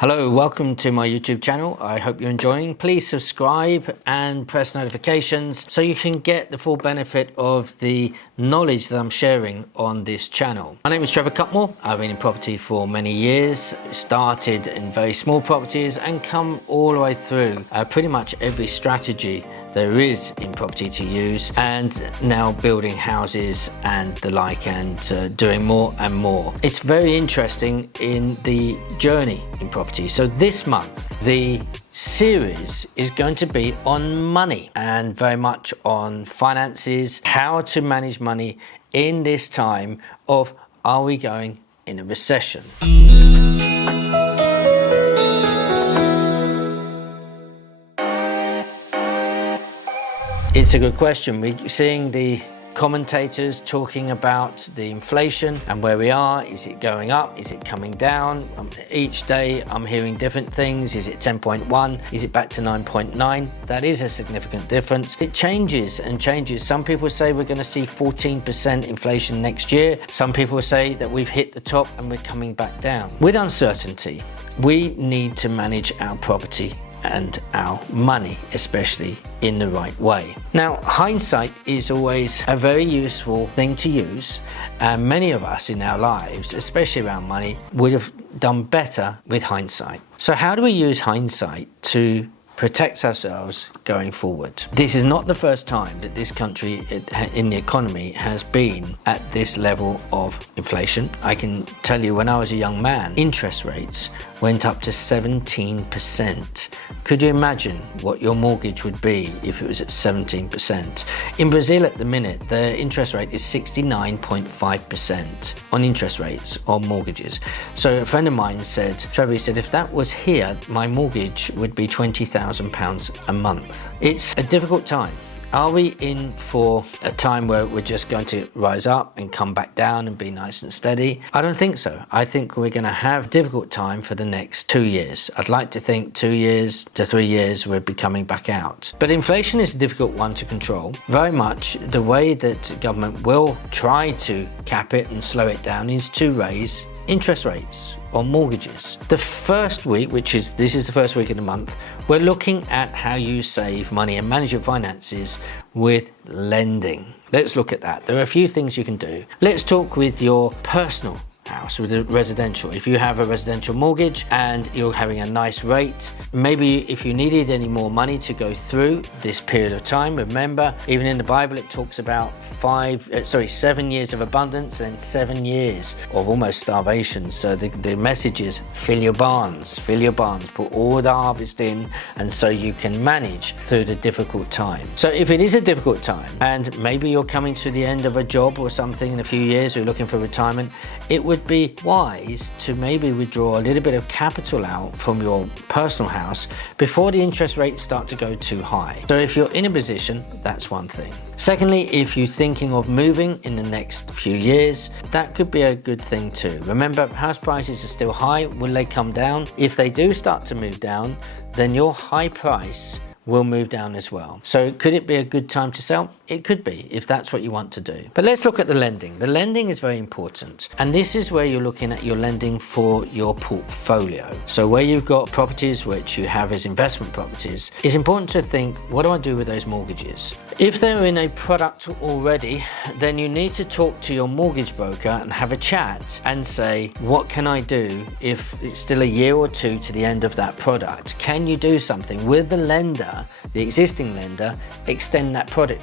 Hello, welcome to my YouTube channel. I hope you're enjoying. Please subscribe and press notifications so you can get the full benefit of the knowledge that I'm sharing on this channel. My name is Trevor Cutmore. I've been in property for many years, started in very small properties and come all the way through pretty much every strategy there is in property to use, and now building houses and the like, and doing more and more. It's very interesting in the journey in property. So this month the series is going to be on money and very much on finances, how to manage money in this time of, are we going in a recession? It's a good question. We're seeing the commentators talking about the inflation and where we are. Is it going up? Is it coming down? Each day I'm hearing different things. Is it 10.1? Is it back to 9.9? That is a significant difference. It changes and changes. Some people say we're going to see 14% inflation next year. Some people say that we've hit the top and we're coming back down. With uncertainty, we need to manage our property and our money, especially, in the right way. Now, hindsight is always a very useful thing to use, and many of us in our lives, especially around money, would have done better with hindsight. So how do we use hindsight to protect ourselves going forward? This is not the first time that this country in the economy has been at this level of inflation. I can tell you, when I was a young man, interest rates went up to 17%. Could you imagine what your mortgage would be if it was at 17%? In Brazil at the minute, the interest rate is 69.5% on interest rates on mortgages. So a friend of mine said, Trevor, he said, if that was here, my mortgage would be £20,000 a month. It's a difficult time. Are we in for a time where we're just going to rise up and come back down and be nice and steady? I don't think so. I think we're going to have a difficult time for the next 2 years. I'd like to think 2 years to 3 years we'll be coming back out. But inflation is a difficult one to control. Very much the way that government will try to cap it and slow it down is to raise interest rates on mortgages. The first week, this is the first week of the month, we're looking at how you save money and manage your finances with lending. Let's look at that. There are a few things you can do. Let's talk with your personal house, with a residential. If you have a residential mortgage and you're having a nice rate, maybe if you needed any more money to go through this period of time, remember, even in the Bible it talks about 7 years of abundance and 7 years of almost starvation. So the message is fill your barns, put all the harvest in, and so you can manage through the difficult time. So if it is a difficult time and maybe you're coming to the end of a job or something in a few years, or you're looking for retirement, it would be wise to maybe withdraw a little bit of capital out from your personal house before the interest rates start to go too high. So if you're in a position, that's one thing. Secondly, if you're thinking of moving in the next few years, that could be a good thing too. Remember, house prices are still high. Will they come down? If they do start to move down, then your high price will move down as well. So could it be a good time to sell? It could be, if that's what you want to do. But let's look at the lending. The lending is very important. And this is where you're looking at your lending for your portfolio. So where you've got properties which you have as investment properties, it's important to think, what do I do with those mortgages? If they're in a product already, then you need to talk to your mortgage broker and have a chat and say, what can I do if it's still a year or two to the end of that product? Can you do something with the lender, the existing lender, extend that product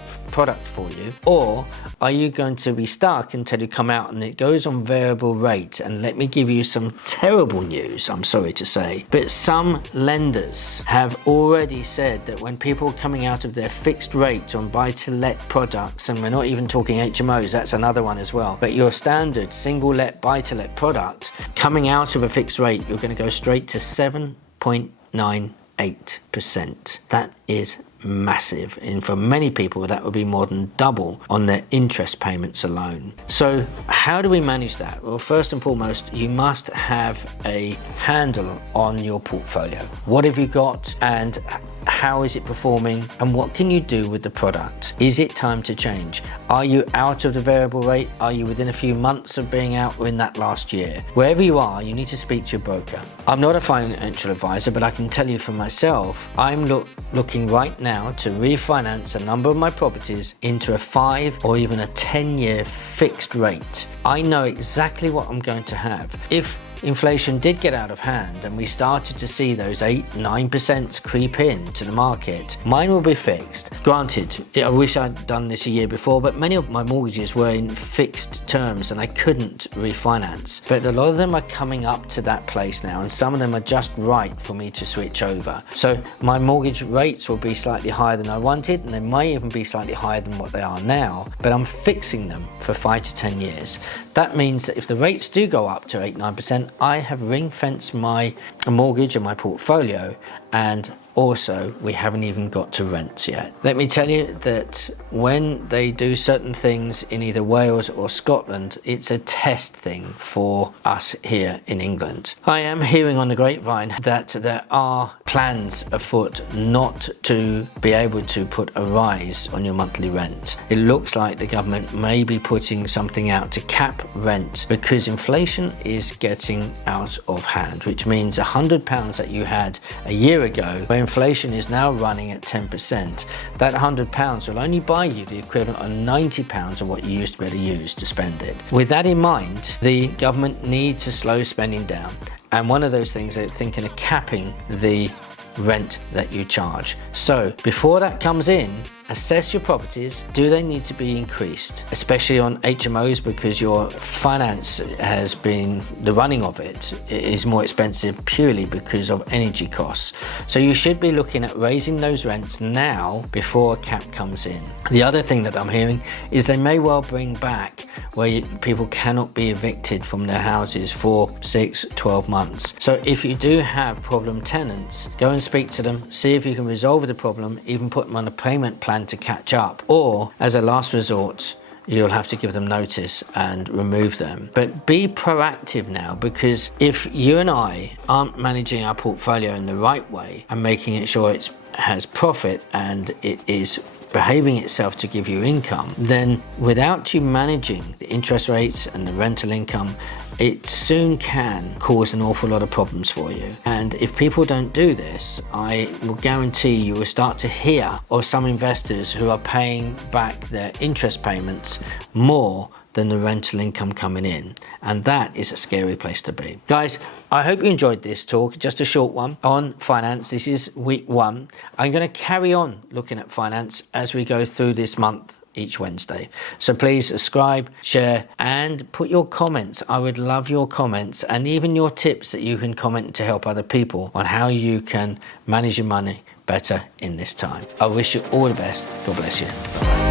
for you? Or are you going to be stuck until you come out and it goes on variable rate? And let me give you some terrible news, I'm sorry to say, but some lenders have already said that when people are coming out of their fixed rate on buy-to-let products, and we're not even talking HMOs, that's another one as well, but your standard single-let buy-to-let product, coming out of a fixed rate, you're going to go straight to 7.98%. That is massive, and for many people that would be more than double on their interest payments alone. So how do we manage that? Well, first and foremost, you must have a handle on your portfolio. What have you got, and how is it performing, and what can you do with the product? Is it time to change? Are you out of the variable rate? Are you within a few months of being out, or in that last year? Wherever you are, you need to speak to your broker. I'm not a financial advisor, but I can tell you for myself, I'm looking right now to refinance a number of my properties into a 5 or even a 10-year fixed rate. I know exactly what I'm going to have. If inflation did get out of hand and we started to see those 8-9% creep in to the market, mine will be fixed. Granted, I wish I'd done this a year before, but many of my mortgages were in fixed terms and I couldn't refinance. But a lot of them are coming up to that place now, and some of them are just right for me to switch over. So my mortgage rates will be slightly higher than I wanted, and they may even be slightly higher than what they are now, but I'm fixing them for 5 to 10 years. That means that if the rates do go up to 8-9%, I have ring-fenced my mortgage and my portfolio, and also we haven't even got to rents yet. Let me tell you that when they do certain things in either Wales or Scotland, it's a test thing for us here in England. I am hearing on the grapevine that there are plans afoot not to be able to put a rise on your monthly rent. It looks like the government may be putting something out to cap rent because inflation is getting out of hand, which means £100 that you had a year ago, where inflation is now running at 10%, that £100 will only buy you the equivalent of £90 of what you used to be able to use to spend it. With that in mind, the government needs to slow spending down. And one of those things they're thinking of capping the rent that you charge. So before that comes in, assess your properties. Do they need to be increased? Especially on HMOs, because your finance has been, the running of it is more expensive purely because of energy costs. So you should be looking at raising those rents now before a cap comes in. The other thing that I'm hearing is they may well bring back where people cannot be evicted from their houses for 6-12 months. So if you do have problem tenants, go and speak to them, see if you can resolve the problem, even put them on a payment plan to catch up, or as a last resort, you'll have to give them notice and remove them. But be proactive now, because if you and I aren't managing our portfolio in the right way and making it sure it has profit and it is behaving itself to give you income, then without you managing the interest rates and the rental income, it soon can cause an awful lot of problems for you. And if people don't do this, I will guarantee you will start to hear of some investors who are paying back their interest payments more than the rental income coming in, and that is a scary place to be. Guys, I hope you enjoyed this talk, just a short one on finance. This is week 1. I'm going to carry on looking at finance as we go through this month each Wednesday. So please subscribe, share, and put your comments. I would love your comments and even your tips that you can comment to help other people on how you can manage your money better in this time. I wish you all the best. God bless you.